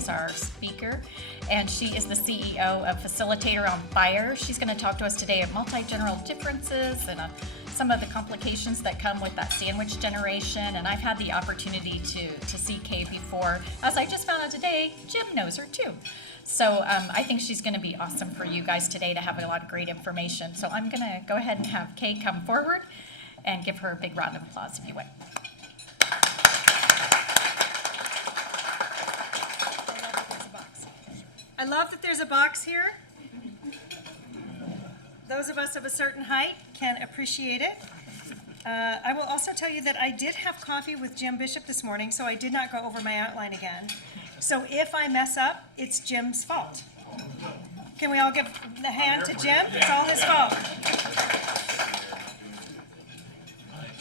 is our speaker, and she is the CEO of Facilitator On Fire. She's going to talk to us today of multi-general differences and some of the complications that come with that sandwich generation. And I've had the opportunity to see Kay before. As I just found out today, Jim knows her too. So I think she's going to be awesome for you guys today to have a lot of great information. So I'm going to go ahead and have Kay come forward and give her a big round of applause if you would. I love that there's a box here. Those of us of a certain height can appreciate it. I will also tell you that I did have coffee with Jim Bishop this morning, so I did not go over my outline again. So if I mess up, it's Jim's fault. Can we all give the hand to Jim? It's all his fault.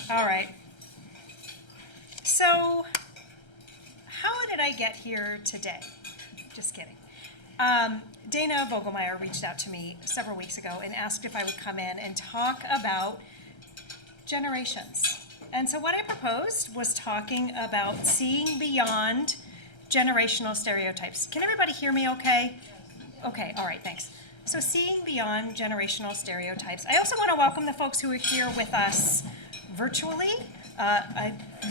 All right. So how did I get here today? Just kidding. Dana Vogelmeyer reached out to me several weeks ago and asked if I would come in and talk about generations. And so what I proposed was talking about seeing beyond generational stereotypes. Can everybody hear me okay? Okay, all right, thanks. So seeing beyond generational stereotypes. I also want to welcome the folks who are here with us virtually.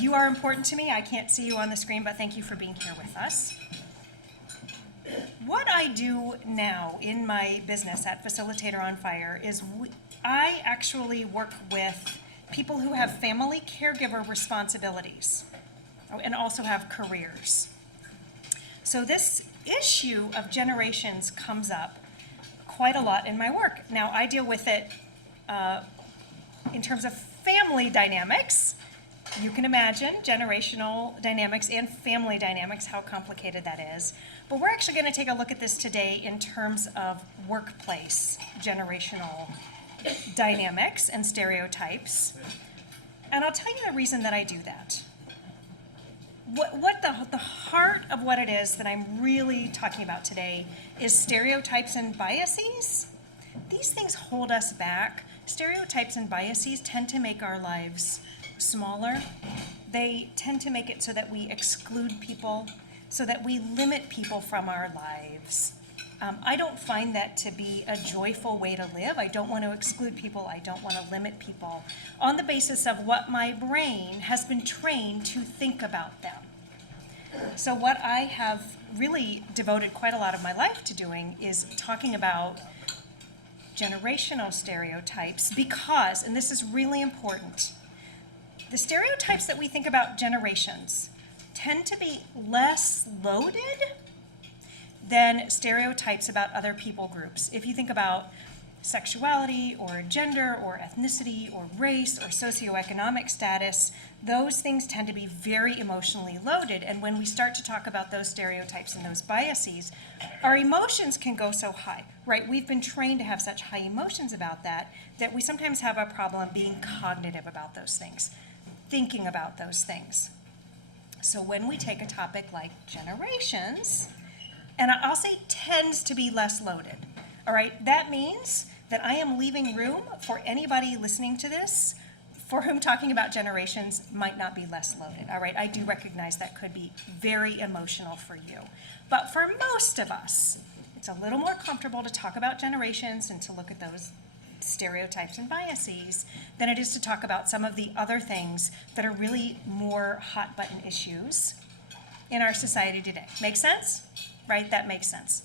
You are important to me. I can't see you on the screen, but thank you for being here with us. What I do now in my business at Facilitator On Fire is I actually work with people who have family caregiver responsibilities and also have careers. So this issue of generations comes up quite a lot in my work. Now I deal with it in terms of family dynamics. You can imagine generational dynamics and family dynamics, how complicated that is. But we're actually going to take a look at this today in terms of workplace generational dynamics and stereotypes. And I'll tell you the reason that I do that. What the heart of what it is that I'm really talking about today is stereotypes and biases. These things hold us back. Stereotypes and biases tend to make our lives smaller. They tend to make it so that we exclude people, so that we limit people from our lives. I don't find that to be a joyful way to live. I don't want to exclude people. I don't want to limit people on the basis of what my brain has been trained to think about them. So what I have really devoted quite a lot of my life to doing is talking about generational stereotypes because, and this is really important, the stereotypes that we think about generations tend to be less loaded than stereotypes about other people groups. If you think about sexuality or gender or ethnicity or race or socioeconomic status, those things tend to be very emotionally loaded. And when we start to talk about those stereotypes and those biases, our emotions can go so high, right? We've been trained to have such high emotions about that we sometimes have a problem being cognitive about those things, thinking about those things. So when we take a topic like generations, and I'll say tends to be less loaded, all right? That means that I am leaving room for anybody listening to this for whom talking about generations might not be less loaded, all right? I do recognize that could be very emotional for you. But for most of us, it's a little more comfortable to talk about generations and to look at those stereotypes and biases than it is to talk about some of the other things that are really more hot button issues in our society today. Make sense? Right? That makes sense.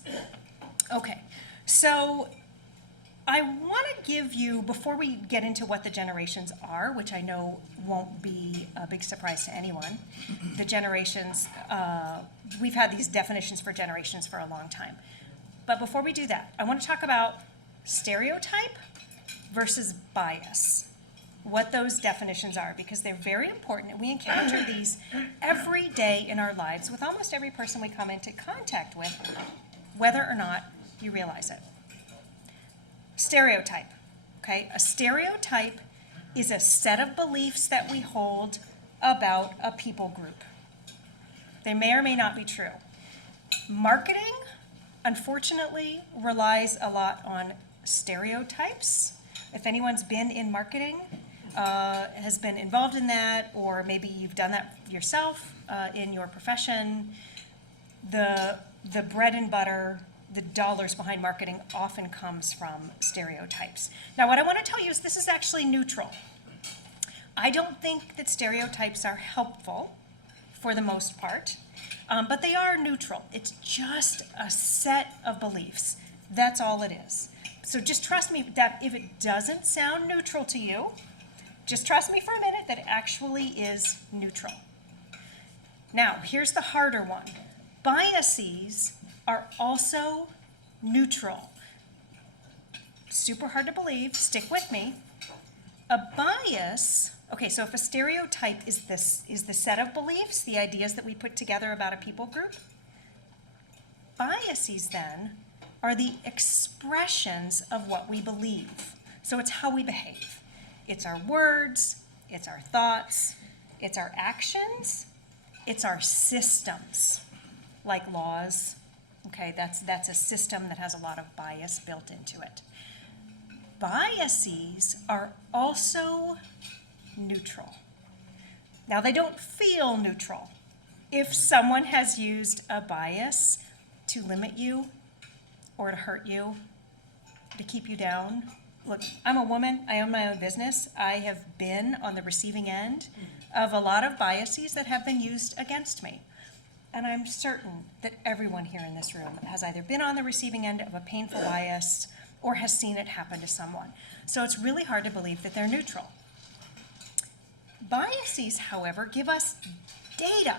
Okay, so I want to give you, before we get into what the generations are, which I know won't be a big surprise to anyone, the generations, we've had these definitions for generations for a long time. But before we do that, I want to talk about stereotype versus bias, what those definitions are, because they're very important, and we encounter these every day in our lives with almost every person we come into contact with, whether or not you realize it. Stereotype, okay? A stereotype is a set of beliefs that we hold about a people group. They may or may not be true. Marketing, unfortunately, relies a lot on stereotypes. If anyone's been in marketing, has been involved in that, or maybe you've done that yourself in your profession, the the bread and butter, the dollars behind marketing often comes from stereotypes. Now, what I want to tell you is this is actually neutral. I don't think that stereotypes are helpful for the most part, but they are neutral. It's just a set of beliefs. That's all it is. So just trust me that if it doesn't sound neutral to you, just trust me for a minute that it actually is neutral. Now, here's the harder one. Biases are also neutral. Super hard to believe, stick with me. A bias, okay, so if a stereotype is the set of beliefs, the ideas that we put together about a people group, biases then are the expressions of what we believe. So it's how we behave. It's our words, it's our thoughts, it's our actions, it's our systems, like laws. Okay, that's a system that has a lot of bias built into it. Biases are also neutral. Now, they don't feel neutral. If someone has used a bias to limit you or to hurt you, to keep you down, look, I'm a woman, I own my own business. I have been on the receiving end of a lot of biases that have been used against me. And I'm certain that everyone here in this room has either been on the receiving end of a painful bias or has seen it happen to someone. So it's really hard to believe that they're neutral. Biases, however, give us data.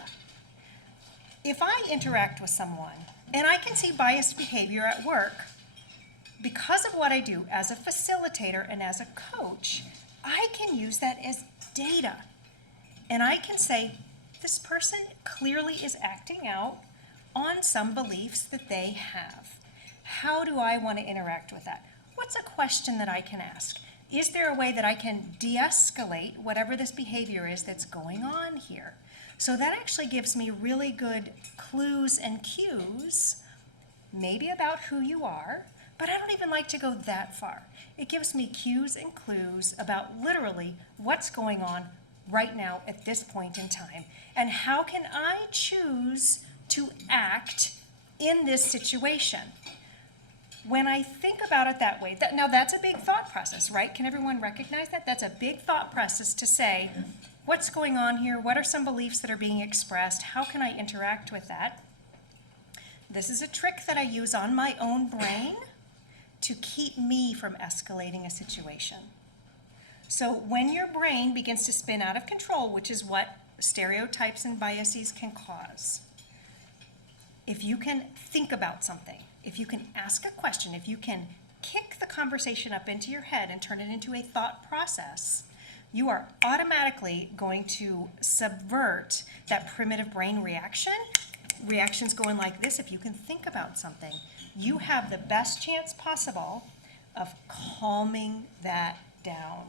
If I interact with someone and I can see biased behavior at work, because of what I do as a facilitator and as a coach, I can use that as data. And I can say, this person clearly is acting out on some beliefs that they have. How do I want to interact with that? What's a question that I can ask? Is there a way that I can de-escalate whatever this behavior is that's going on here? So that actually gives me really good clues and cues, maybe about who you are, but I don't even like to go that far. It gives me cues and clues about literally what's going on right now at this point in time, and how can I choose to act in this situation. When I think about it that way, now that's a big thought process, right? Can everyone recognize that? That's a big thought process to say, what's going on here? What are some beliefs that are being expressed? How can I interact with that? This is a trick that I use on my own brain to keep me from escalating a situation. So when your brain begins to spin out of control, which is what stereotypes and biases can cause, if you can think about something, if you can ask a question, if you can kick the conversation up into your head and turn it into a thought process, you are automatically going to subvert that primitive brain reaction. Reactions going like this. If you can think about something, you have the best chance possible of calming that down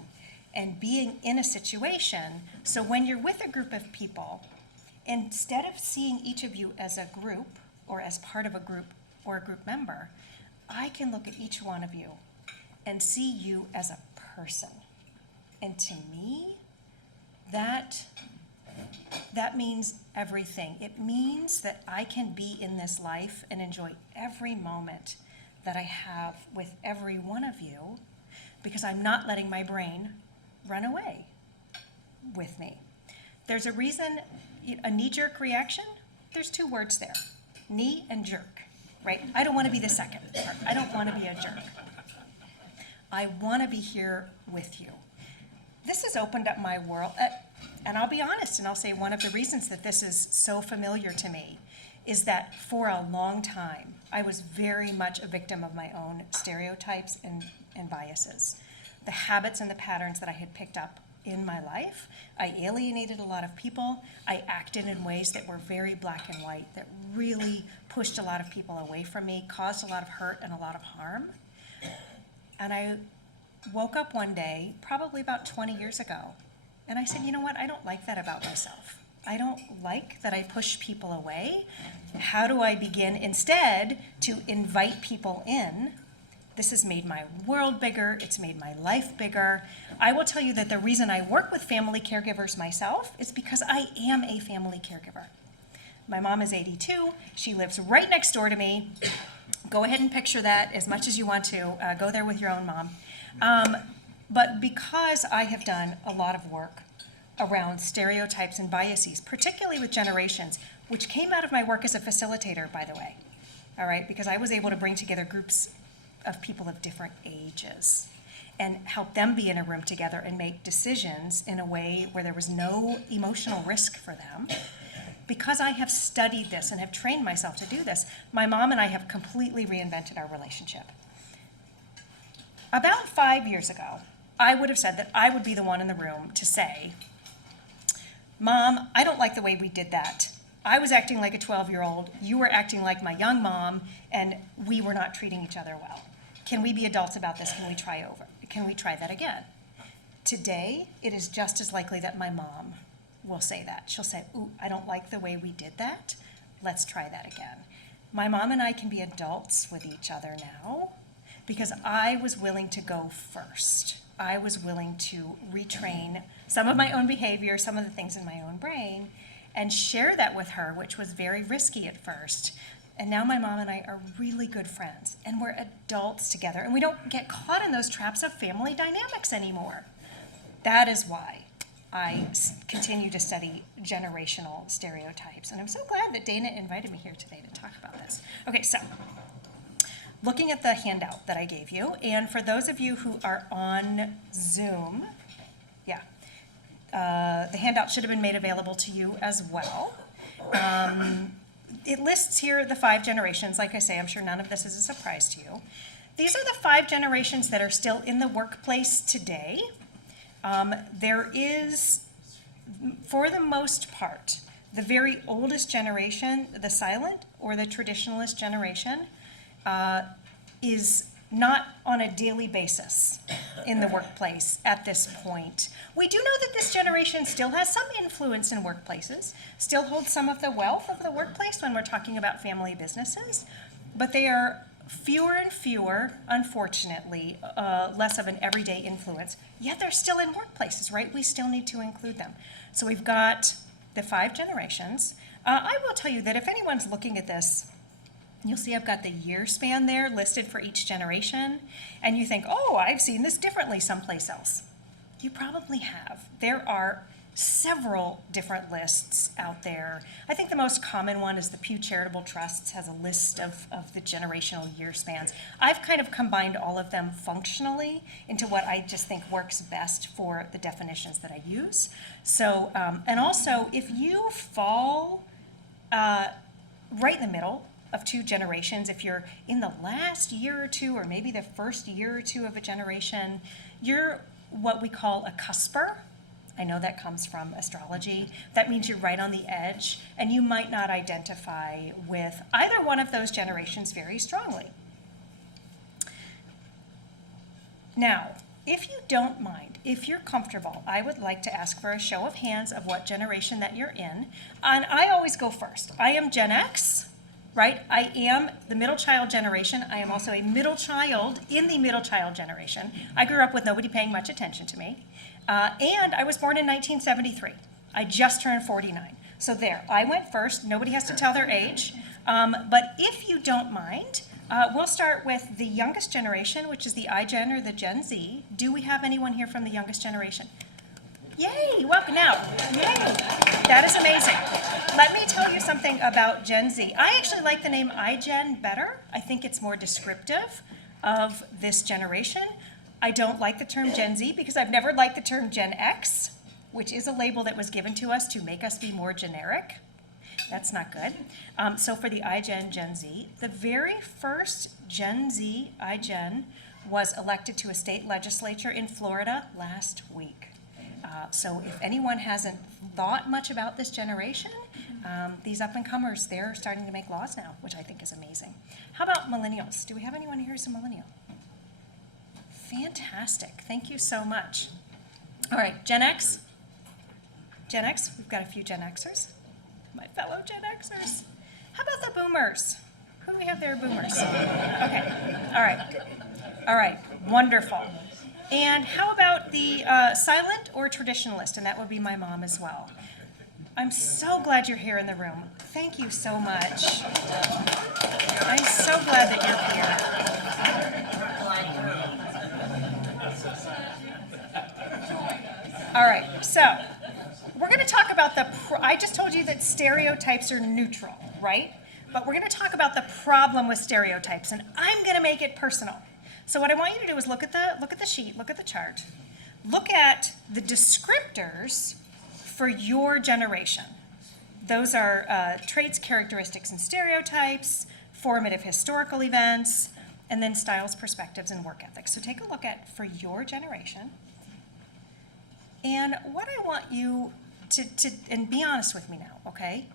and being in a situation. So when you're with a group of people, instead of seeing each of you as a group or as part of a group or a group member, I can look at each one of you and see you as a person. And to me, that means everything. It means that I can be in this life and enjoy every moment that I have with every one of you, because I'm not letting my brain run away with me. There's a reason, a knee-jerk reaction, there's two words there, knee and jerk, right? I don't want to be the second part. I don't want to be a jerk. I want to be here with you. This has opened up my world, and I'll be honest, and I'll say one of the reasons that this is so familiar to me is that for a long time, I was very much a victim of my own stereotypes and biases. The habits and the patterns that I had picked up in my life. I alienated a lot of people. I acted in ways that were very black and white, that really pushed a lot of people away from me, caused a lot of hurt and a lot of harm. And I woke up one day, probably about 20 years ago, and I said, you know what, I don't like that about myself. I don't like that I push people away. How do I begin instead to invite people in? This has made my world bigger. It's made my life bigger. I will tell you that the reason I work with family caregivers myself is because I am a family caregiver. My mom is 82. She lives right next door to me. Go ahead and picture that as much as you want to. Go there with your own mom. But because I have done a lot of work around stereotypes and biases, particularly with generations, which came out of my work as a facilitator, by the way, all right, because I was able to bring together groups of people of different ages and help them be in a room together and make decisions in a way where there was no emotional risk for them. Because I have studied this and have trained myself to do this, my mom and I have completely reinvented our relationship. About 5 years ago, I would have said that I would be the one in the room to say, Mom, I don't like the way we did that. I was acting like a 12-year-old, you were acting like my young mom, and we were not treating each other well. Can we be adults about this? Can we try that again? Today, it is just as likely that my mom will say that. She'll say, ooh, I don't like the way we did that. Let's try that again. My mom and I can be adults with each other now because I was willing to go first. I was willing to retrain some of my own behavior, some of the things in my own brain, and share that with her, which was very risky at first. And now my mom and I are really good friends, and we're adults together, and we don't get caught in those traps of family dynamics anymore. That is why I continue to study generational stereotypes, and I'm so glad that Dana invited me here today to talk about this. Okay, so looking at the handout that I gave you, and for those of you who are on Zoom, the handout should have been made available to you as well. It lists here the 5 generations. Like I say, I'm sure none of this is a surprise to you. These are the 5 generations that are still in the workplace today. There is, for the most part, the very oldest generation, the silent or the traditionalist generation, is not on a daily basis in the workplace at this point. We do know that this generation still has some influence in workplaces, still holds some of the wealth of the workplace when we're talking about family businesses, but they are fewer and fewer, unfortunately, less of an everyday influence, yet they're still in workplaces, right? We still need to include them. So we've got the 5 generations. I will tell you that if anyone's looking at this, you'll see I've got the year span there listed for each generation, and you think, oh, I've seen this differently someplace else. You probably have. There are several different lists out there. I think the most common one is the Pew Charitable Trusts has a list of the generational year spans. I've kind of combined all of them functionally into what I just think works best for the definitions that I use. So, and also, if you fall right in the middle of 2 generations, if you're in the last year or 2, or maybe the first year or 2 of a generation, you're what we call a Cusper. I know that comes from astrology. That means you're right on the edge, and you might not identify with either one of those generations very strongly. Now, if you don't mind, if you're comfortable, I would like to ask for a show of hands of what generation that you're in. And I always go first. I am Gen X. Right? I am the middle child generation. I am also a middle child in the middle child generation. I grew up with nobody paying much attention to me. And I was born in 1973. I just turned 49. So there, I went first. Nobody has to tell their age. But if you don't mind, we'll start with the youngest generation, which is the iGen or the Gen Z. Do we have anyone here from the youngest generation? Yay, welcome now. Yay, that is amazing. Let me tell you something about Gen Z. I actually like the name iGen better. I think it's more descriptive of this generation. I don't like the term Gen Z because I've never liked the term Gen X, which is a label that was given to us to make us be more generic. That's not good. So for the iGen, Gen Z, the very first Gen Z, iGen, was elected to a state legislature in Florida last week. So if anyone hasn't thought much about this generation, these up-and-comers, they're starting to make laws now, which I think is amazing. How about millennials? Do we have anyone here who's a millennial? Fantastic. Thank you so much. All right, Gen X. Gen X, we've got a few Gen Xers. My fellow Gen Xers. How about the boomers? Who do we have there, boomers? Okay, all right. All right, wonderful. And how about the silent or traditionalist? And that would be my mom as well. I'm so glad you're here in the room. Thank you so much. I'm so glad that you're here. All right, so we're going to talk about I just told you that stereotypes are neutral, right? But we're going to talk about the problem with stereotypes, and I'm going to make it personal. So what I want you to do is look at the sheet, look at the chart, look at the descriptors for your generation. Those are traits, characteristics, and stereotypes, formative historical events, and then styles, perspectives, and work ethics. So take a look at for your generation. And what I want you to and be honest with me now, okay?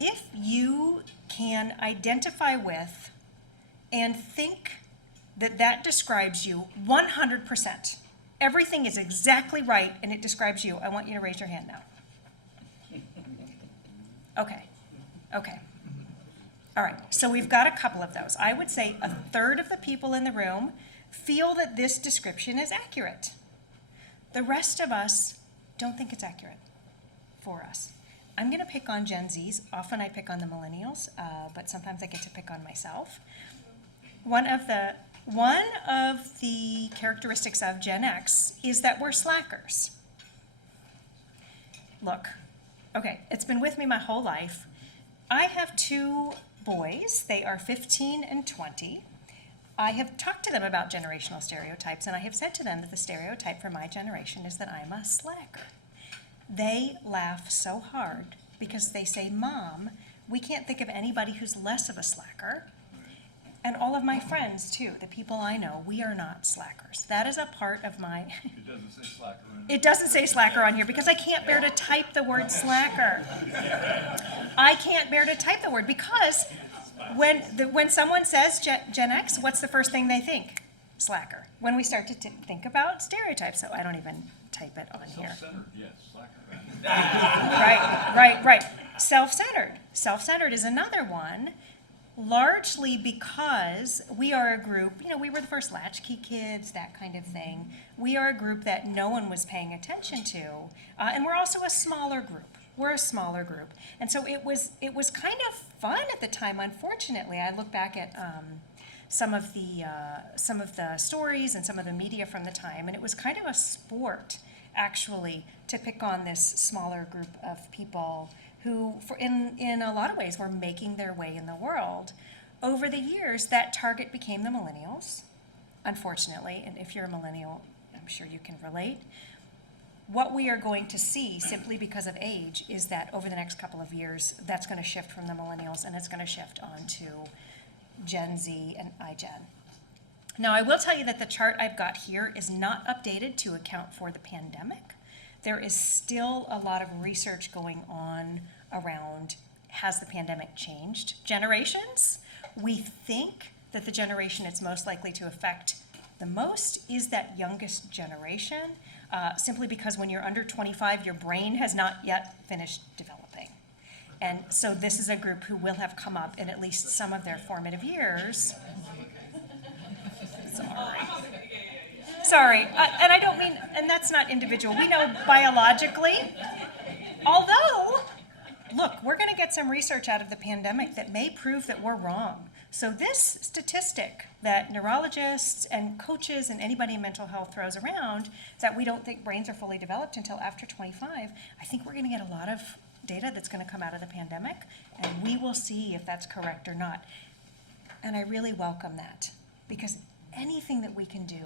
If you can identify with and think that describes you 100%, everything is exactly right and it describes you, I want you to raise your hand now. Okay. All right, so we've got a couple of those. I would say a third of the people in the room feel that this description is accurate. The rest of us don't think it's accurate for us. I'm going to pick on Gen Zs. Often I pick on the millennials, but sometimes I get to pick on myself. One of the characteristics of Gen X is that we're slackers. Look, okay, it's been with me my whole life. I have two boys. They are 15 and 20. I have talked to them about generational stereotypes, and I have said to them that the stereotype for my generation is that I'm a slacker. They laugh so hard because they say, "Mom, we can't think of anybody who's less of a slacker." And all of my friends, too, the people I know, we are not slackers. That is a part of my... It doesn't say slacker on It doesn't say slacker on here because I can't bear to type the word slacker. I can't bear to type the word because when someone says Gen X, what's the first thing they think? Slacker. When we start to think about stereotypes, so I don't even type it on here. Self-centered, yes, slacker. Right. Self-centered. Self-centered is another one, largely because we are a group, we were the first latchkey kids, that kind of thing. We are a group that no one was paying attention to, and we're also a smaller group. We're a smaller group. And so it was kind of fun at the time, unfortunately. I look back at some of the stories and some of the media from the time, and it was kind of a sport, actually, to pick on this smaller group of people who, in a lot of ways, were making their way in the world. Over the years, that target became the millennials, unfortunately, and if you're a millennial, I'm sure you can relate. What we are going to see, simply because of age, is that over the next couple of years, that's going to shift from the millennials, and it's going to shift onto Gen Z and iGen. Now, I will tell you that the chart I've got here is not updated to account for the pandemic. There is still a lot of research going on around, has the pandemic changed generations? We think that the generation it's most likely to affect the most is that youngest generation, simply because when you're under 25, your brain has not yet finished developing. And so this is a group who will have come up in at least some of their formative years. Sorry, and I don't mean, and that's not individual. We know biologically, although, look, we're going to get some research out of the pandemic that may prove that we're wrong. So this statistic that neurologists and coaches and anybody in mental health throws around, that we don't think brains are fully developed until after 25, I think we're going to get a lot of data that's going to come out of the pandemic, and we will see if that's correct or not. And I really welcome that, because anything that we can do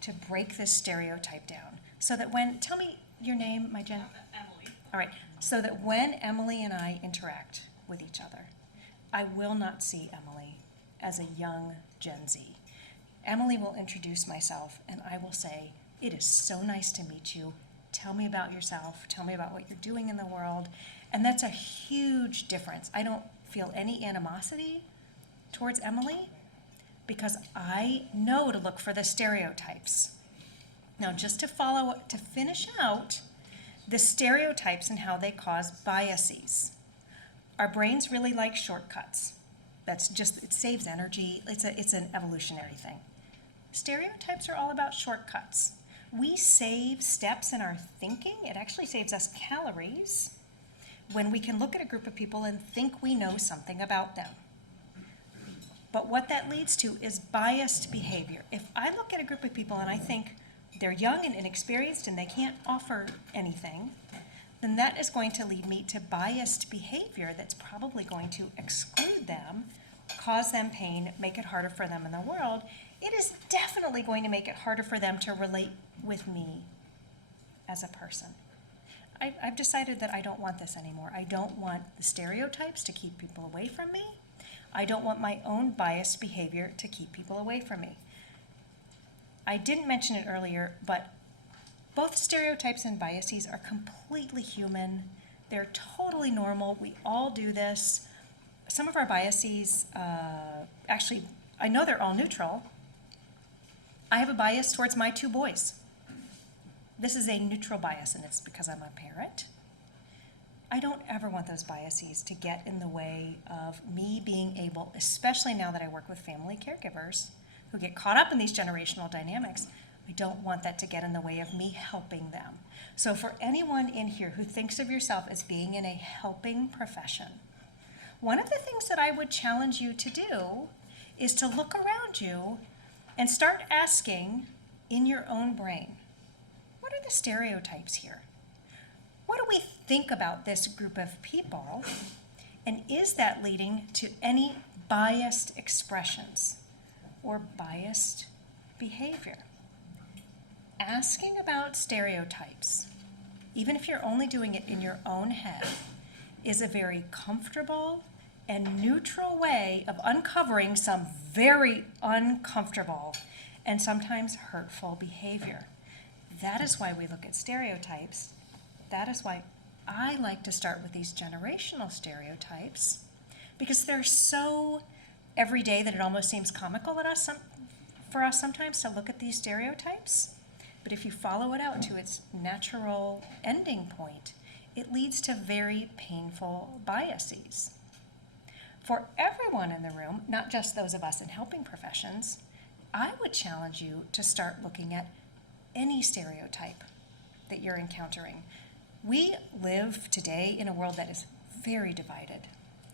to break this stereotype down, so that when, tell me your name, my Jen. Emily. All right, so that when Emily and I interact with each other, I will not see Emily as a young Gen Z. Emily will introduce myself, and I will say, "It is so nice to meet you. Tell me about yourself. Tell me about what you're doing in the world." And that's a huge difference. I don't feel any animosity towards Emily, because I know to look for the stereotypes. Now, just to finish out the stereotypes and how they cause biases. Our brains really like shortcuts. It saves energy. It's an evolutionary thing. Stereotypes are all about shortcuts. We save steps in our thinking. It actually saves us calories when we can look at a group of people and think we know something about them. But what that leads to is biased behavior. If I look at a group of people and I think they're young and inexperienced and they can't offer anything, then that is going to lead me to biased behavior that's probably going to exclude them, cause them pain, make it harder for them in the world. It is definitely going to make it harder for them to relate with me as a person. I've decided that I don't want this anymore. I don't want the stereotypes to keep people away from me. I don't want my own biased behavior to keep people away from me. I didn't mention it earlier, but both stereotypes and biases are completely human. They're totally normal. We all do this. Some of our biases, actually, I know they're all neutral. I have a bias towards my 2 boys. This is a neutral bias, and it's because I'm a parent. I don't ever want those biases to get in the way of me being able, especially now that I work with family caregivers who get caught up in these generational dynamics, I don't want that to get in the way of me helping them. So for anyone in here who thinks of yourself as being in a helping profession, one of the things that I would challenge you to do is to look around you and start asking in your own brain, what are the stereotypes here? What do we think about this group of people? And is that leading to any biased expressions or biased behavior? Asking about stereotypes, even if you're only doing it in your own head, is a very comfortable and neutral way of uncovering some very uncomfortable and sometimes hurtful behavior. That is why we look at stereotypes. That is why I like to start with these generational stereotypes, because they're so everyday that it almost seems comical for us sometimes to look at these stereotypes. But if you follow it out to its natural ending point, it leads to very painful biases. For everyone in the room, not just those of us in helping professions, I would challenge you to start looking at any stereotype that you're encountering. We live today in a world that is very divided.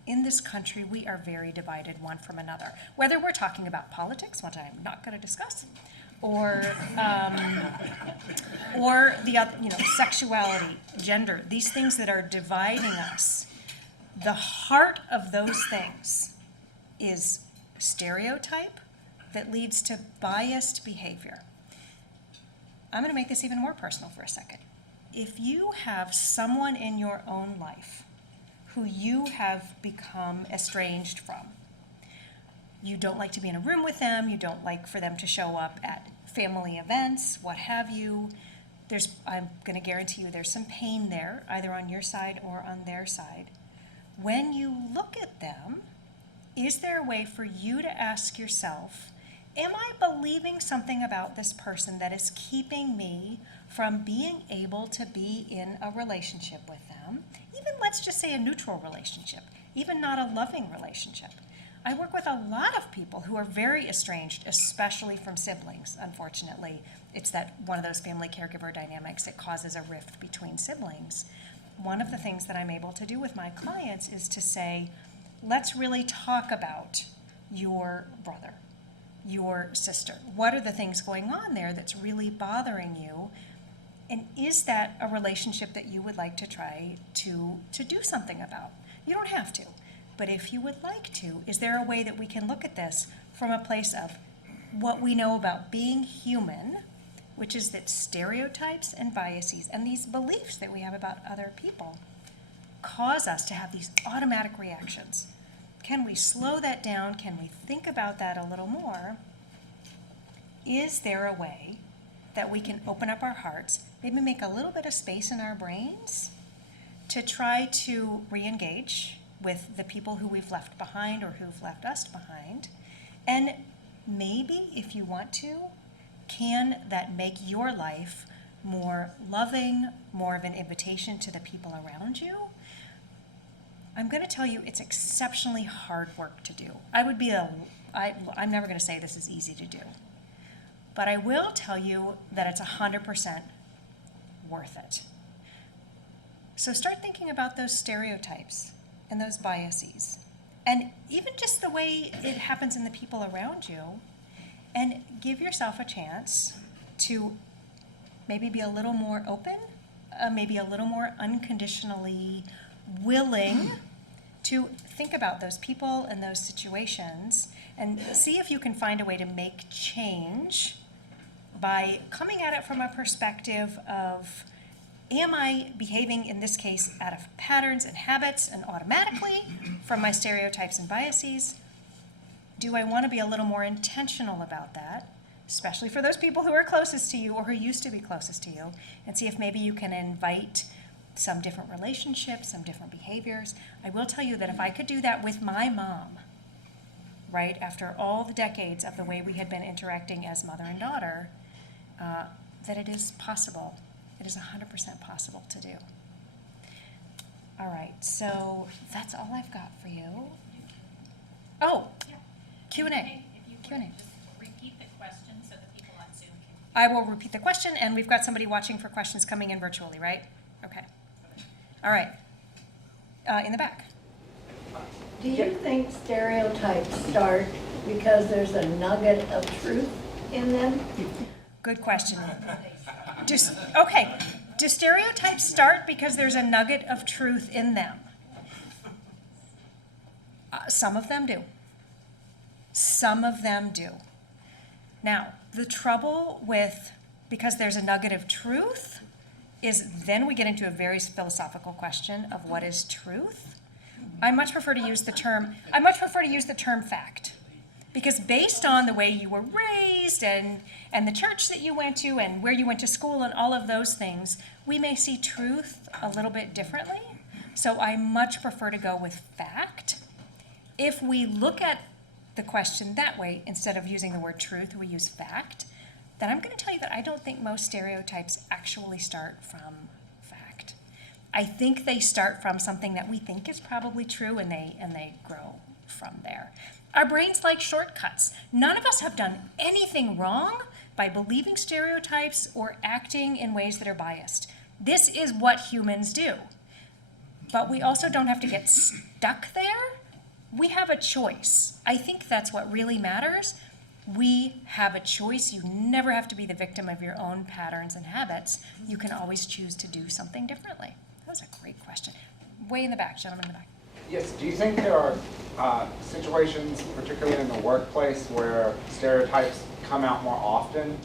In this country, we are very divided one from another. Whether we're talking about politics, which I'm not going to discuss, or the other, sexuality, gender, these things that are dividing us. The heart of those things is stereotype that leads to biased behavior. I'm going to make this even more personal for a second. If you have someone in your own life who you have become estranged from, you don't like to be in a room with them, you don't like for them to show up at family events, what have you, I'm going to guarantee you there's some pain there, either on your side or on their side. When you look at them, is there a way for you to ask yourself, am I believing something about this person that is keeping me from being able to be in a relationship with them? Even let's just say a neutral relationship, even not a loving relationship. I work with a lot of people who are very estranged, especially from siblings, unfortunately. It's that one of those family caregiver dynamics that causes a rift between siblings. One of the things that I'm able to do with my clients is to say, let's really talk about your brother, your sister. What are the things going on there that's really bothering you? And is that a relationship that you would like to try to do something about? You don't have to, but if you would like to, is there a way that we can look at this from a place of what we know about being human, which is that stereotypes and biases and these beliefs that we have about other people cause us to have these automatic reactions? Can we slow that down? Can we think about that a little more? Is there a way that we can open up our hearts, maybe make a little bit of space in our brains to try to re-engage with the people who we've left behind or who've left us behind? And maybe, if you want to, can that make your life more loving, more of an invitation to the people around you? I'm going to tell you it's exceptionally hard work to do. I'm never going to say this is easy to do. But I will tell you that it's 100% worth it. So start thinking about those stereotypes and those biases, and even just the way it happens in the people around you, and give yourself a chance to maybe be a little more open, maybe a little more unconditionally willing to think about those people and those situations, and see if you can find a way to make change by coming at it from a perspective of, am I behaving in this case out of patterns and habits and automatically from my stereotypes and biases? Do I want to be a little more intentional about that, especially for those people who are closest to you or who used to be closest to you, and see if maybe you can invite some different relationships, some different behaviors. I will tell you that if I could do that with my mom, right, after all the decades of the way we had been interacting as mother and daughter, that it is possible. It is 100% possible to do. All right, so that's all I've got for you. Oh, Q&A. If you Q&A. would just repeat the question so the people on Zoom can. I will repeat the question, and we've got somebody watching for questions coming in virtually, right? Okay. All right. In the back. Do you think stereotypes start because there's a nugget of truth in them? Good question. Okay. Do stereotypes start because there's a nugget of truth in them? Some of them do. Some of them do. Now, the trouble with because there's a nugget of truth is then we get into a very philosophical question of what is truth. I much prefer to use the term fact. Because based on the way you were raised and the church that you went to and where you went to school and all of those things, we may see truth a little bit differently. So I much prefer to go with fact. If we look at the question that way, instead of using the word truth, we use fact, then I'm going to tell you that I don't think most stereotypes actually start from fact. I think they start from something that we think is probably true, and they grow from there. Our brains like shortcuts. None of us have done anything wrong by believing stereotypes or acting in ways that are biased. This is what humans do. But we also don't have to get stuck there. We have a choice. I think that's what really matters. We have a choice. You never have to be the victim of your own patterns and habits. You can always choose to do something differently. That was a great question. Way in the back, gentleman in the back. Yes, do you think there are situations, particularly in the workplace, where stereotypes come out more often?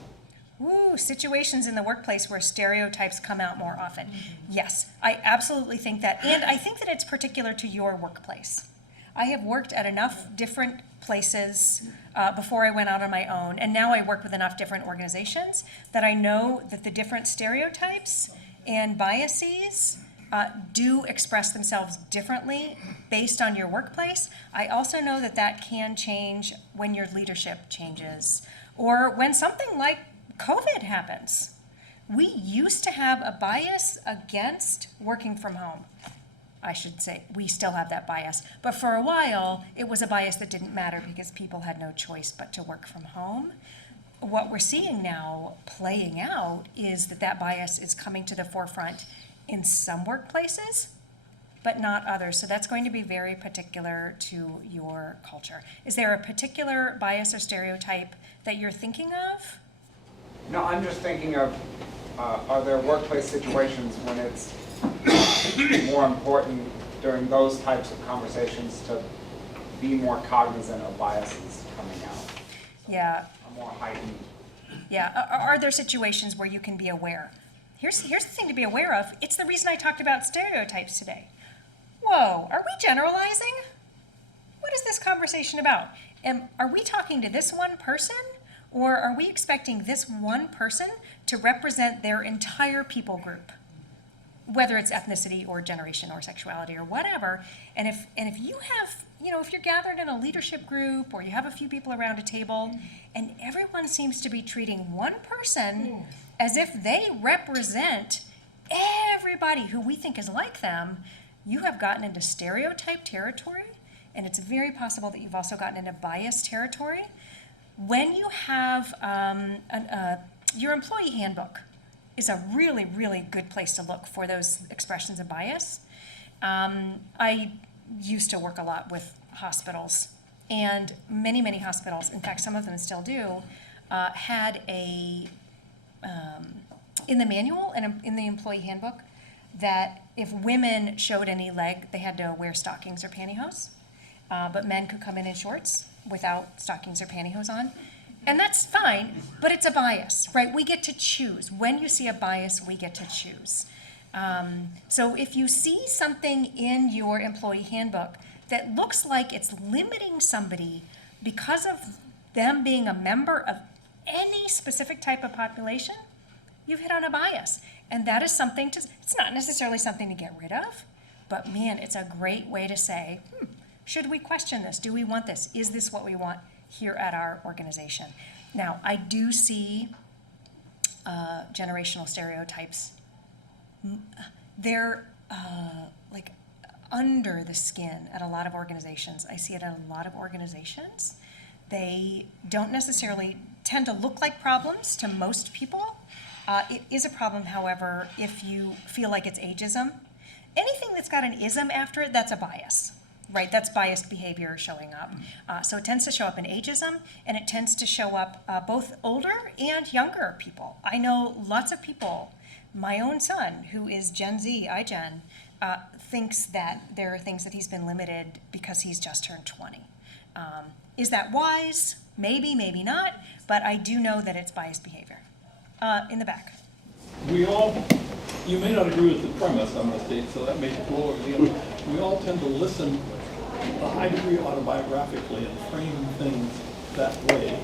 Ooh, situations in the workplace where stereotypes come out more often. Yes, I absolutely think that. And I think that it's particular to your workplace. I have worked at enough different places before I went out on my own, and now I work with enough different organizations that I know that the different stereotypes and biases do express themselves differently based on your workplace. I also know that that can change when your leadership changes or when something like COVID happens. We used to have a bias against working from home. I should say we still have that bias, but for a while it was a bias that didn't matter because people had no choice but to work from home. What we're seeing now playing out is that bias is coming to the forefront in some workplaces, but not others. So that's going to be very particular to your culture. Is there a particular bias or stereotype that you're thinking of? No, I'm just thinking of, are there workplace situations when it's more important during those types of conversations to be more cognizant of biases coming out? Yeah. A more heightened. Yeah. Are there situations where you can be aware? Here's the thing to be aware of. It's the reason I talked about stereotypes today. Whoa, are we generalizing? What is this conversation about? Are we talking to this one person, or are we expecting this one person to represent their entire people group? Whether it's ethnicity or generation or sexuality or whatever. And if you have, if you're gathered in a leadership group or you have a few people around a table and everyone seems to be treating one person as if they represent everybody who we think is like them, you have gotten into stereotype territory, and it's very possible that you've also gotten into bias territory. When you have your employee handbook, is a really, really good place to look for those expressions of bias. I used to work a lot with hospitals, and many, many hospitals, in fact, some of them still do, had in the manual and in the employee handbook, that if women showed any leg, they had to wear stockings or pantyhose, but men could come in shorts without stockings or pantyhose on. And that's fine, but it's a bias, right? We get to choose. When you see a bias, we get to choose. So if you see something in your employee handbook that looks like it's limiting somebody because of them being a member of any specific type of population, you've hit on a bias. And that is something it's not necessarily something to get rid of, but man, it's a great way to say, should we question this? Do we want this? Is this what we want here at our organization? Now, I do see generational stereotypes. They're like under the skin at a lot of organizations. I see it at a lot of organizations. They don't necessarily tend to look like problems to most people. It is a problem, however, if you feel like it's ageism. Anything that's got an ism after it, that's a bias, right? That's biased behavior showing up. So it tends to show up in ageism, and it tends to show up both older and younger people. I know lots of people, my own son, who is Gen Z, iGen, thinks that there are things that he's been limited because he's just turned 20. Is that wise? Maybe, maybe not, but I do know that it's biased behavior. In the back. You may not agree with the premise I'm going to state, so that may blow over the other. We all tend to listen a high degree autobiographically and frame things that way.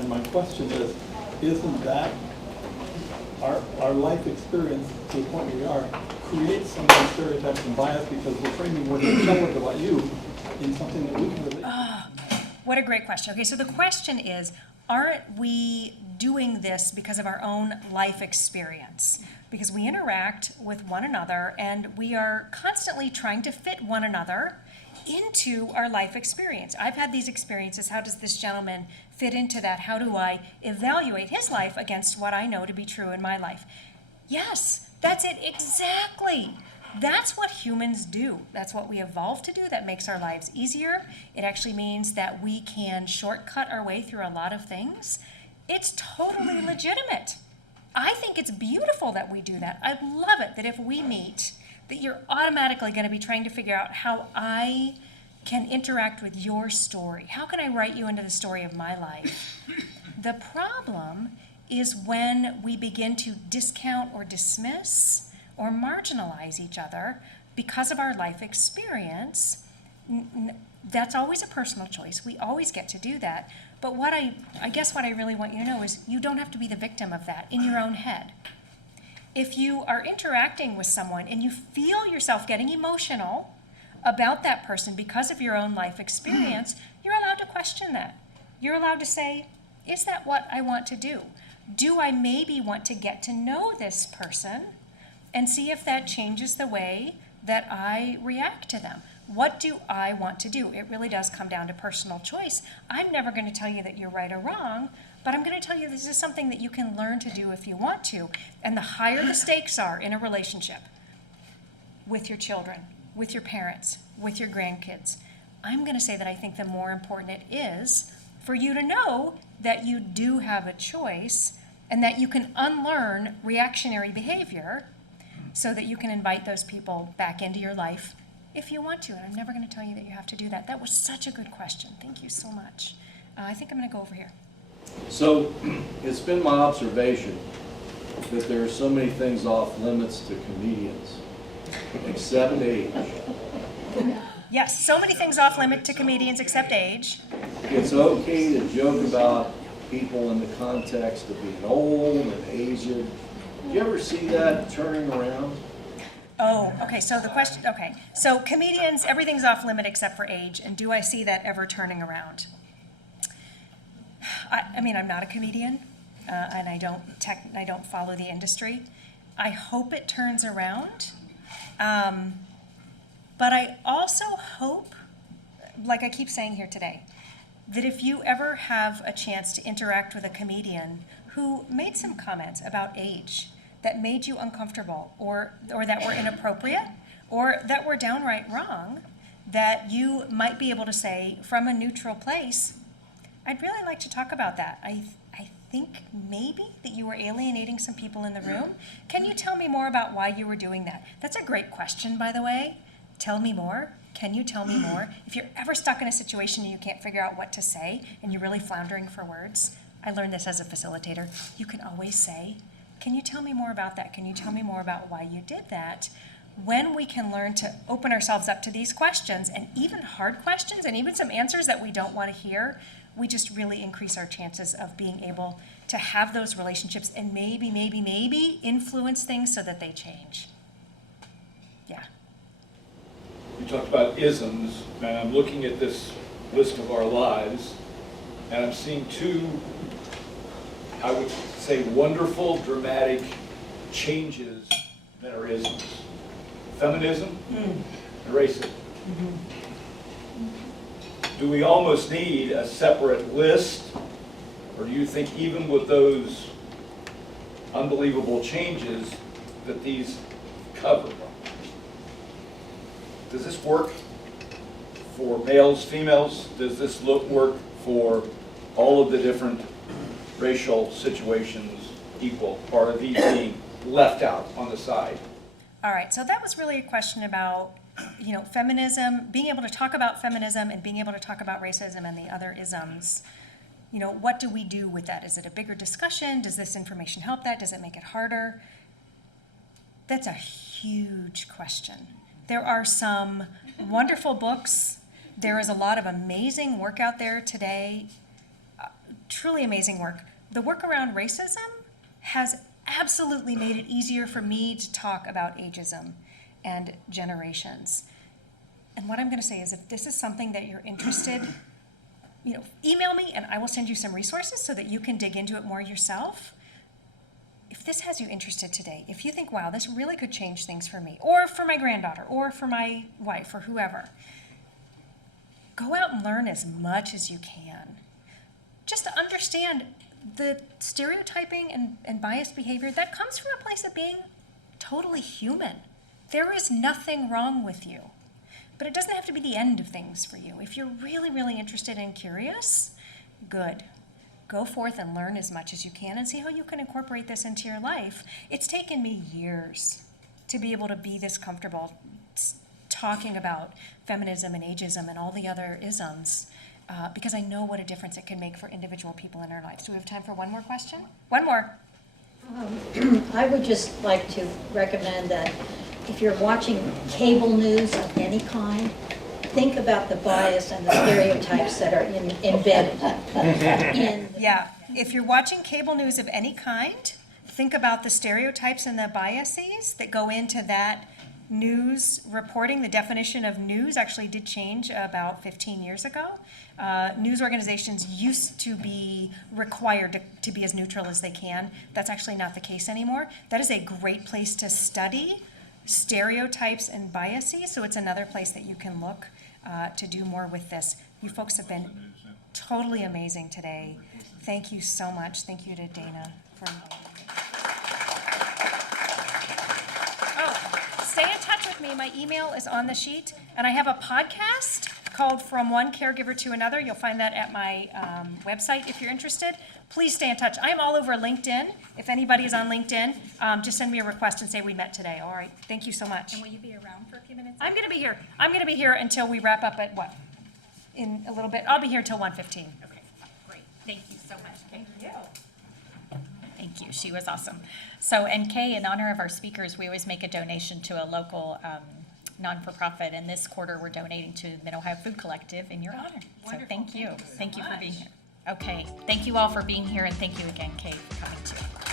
And my question is, isn't that our life experience to the point where we are creates some of those stereotypes and bias because we're framing what is relevant about you in something that we can relate to? What a great question. Okay, so the question is, aren't we doing this because of our own life experience? Because we interact with one another and we are constantly trying to fit one another into our life experience. I've had these experiences. How does this gentleman fit into that? How do I evaluate his life against what I know to be true in my life? Yes, that's it exactly. That's what humans do. That's what we evolved to do. That makes our lives easier. It actually means that we can shortcut our way through a lot of things. It's totally legitimate. I think it's beautiful that we do that. I love it that if we meet, that you're automatically going to be trying to figure out how I can interact with your story. How can I write you into the story of my life? The problem is when we begin to discount or dismiss or marginalize each other because of our life experience. That's always a personal choice. We always get to do that. But what I guess what I really want you to know is you don't have to be the victim of that in your own head. If you are interacting with someone and you feel yourself getting emotional about that person because of your own life experience, you're allowed to question that. You're allowed to say, is that what I want to do? Do I maybe want to get to know this person and see if that changes the way that I react to them? What do I want to do? It really does come down to personal choice. I'm never going to tell you that you're right or wrong, but I'm going to tell you this is something that you can learn to do if you want to. And the higher the stakes are in a relationship with your children, with your parents, with your grandkids, I'm going to say that I think the more important it is for you to know that you do have a choice and that you can unlearn reactionary behavior so that you can invite those people back into your life if you want to. And I'm never going to tell you that you have to do that. That was such a good question. Thank you so much. I think I'm going to go over here. So it's been my observation that there are so many things off limits to comedians, except age. Yes, so many things off limit to comedians except age. It's okay to joke about people in the context of being old and aged. Do you ever see that turning around? Oh, okay, so the question, okay. So comedians, everything's off limit except for age, and do I see that ever turning around? I mean, I'm not a comedian, and I don't follow the industry. I hope it turns around, but I also hope, like I keep saying here today, that if you ever have a chance to interact with a comedian who made some comments about age that made you uncomfortable, or that were inappropriate, or that were downright wrong, that you might be able to say from a neutral place, I'd really like to talk about that. I think maybe that you were alienating some people in the room. Can you tell me more about why you were doing that? That's a great question, by the way. Tell me more. Can you tell me more? If you're ever stuck in a situation and you can't figure out what to say and you're really floundering for words, I learned this as a facilitator. You can always say, can you tell me more about that? Can you tell me more about why you did that? When we can learn to open ourselves up to these questions, and even hard questions, and even some answers that we don't want to hear, we just really increase our chances of being able to have those relationships and maybe influence things so that they change. Yeah. You talked about isms, and I'm looking at this list of our lives, and I'm seeing two, I would say, wonderful, dramatic changes that are isms. Feminism and racism. Do we almost need a separate list, or do you think even with those unbelievable changes that these cover? Does this work for males, females? Does this work for all of the different racial situations equal, or are these being left out on the side? All right, so that was really a question about, feminism, being able to talk about feminism and being able to talk about racism and the other isms. What do we do with that? Is it a bigger discussion? Does this information help that? Does it make it harder? That's a huge question. There are some wonderful books. There is a lot of amazing work out there today, truly amazing work. The work around racism has absolutely made it easier for me to talk about ageism and generations. And what I'm going to say is, if this is something that you're interested, email me and I will send you some resources so that you can dig into it more yourself. If this has you interested today, if you think, wow, this really could change things for me, or for my granddaughter, or for my wife, or whoever, go out and learn as much as you can. Just to understand the stereotyping and biased behavior, that comes from a place of being totally human. There is nothing wrong with you. But it doesn't have to be the end of things for you. If you're really, really interested and curious, good. Go forth and learn as much as you can and see how you can incorporate this into your life. It's taken me years to be able to be this comfortable talking about feminism and ageism and all the other isms. Because I know what a difference it can make for individual people in our lives. Do we have time for one more question? One more. I would just like to recommend that if you're watching cable news of any kind, think about the bias and the stereotypes that are embedded in. Yeah, if you're watching cable news of any kind, think about the stereotypes and the biases that go into that news reporting. The definition of news actually did change about 15 years ago. News organizations used to be required to be as neutral as they can. That's actually not the case anymore. That is a great place to study stereotypes and biases, so it's another place that you can look to do more with this. You folks have been totally amazing today. Thank you so much. Thank you to Dana for inviting me. Stay in touch with me. My email is on the sheet, and I have a podcast called From One Caregiver to Another. You'll find that at my website if you're interested. Please stay in touch. I'm all over LinkedIn. If anybody is on LinkedIn, just send me a request and say we met today. All right. Thank you so much. And will you be around for a few minutes? I'm going to be here. I'm going to be here until we wrap up at what? In a little bit. I'll be here till 1:15. Okay, great. Thank you so much. Thank you. Thank you. She was awesome. So, and Kay, in honor of our speakers, we always make a donation to a local non-for-profit, and this quarter we're donating to Mid-Ohio Food Collective in your honor. So thank you. Thank you for being here. Okay. Thank you all for being here, and thank you again, Kay, for coming too.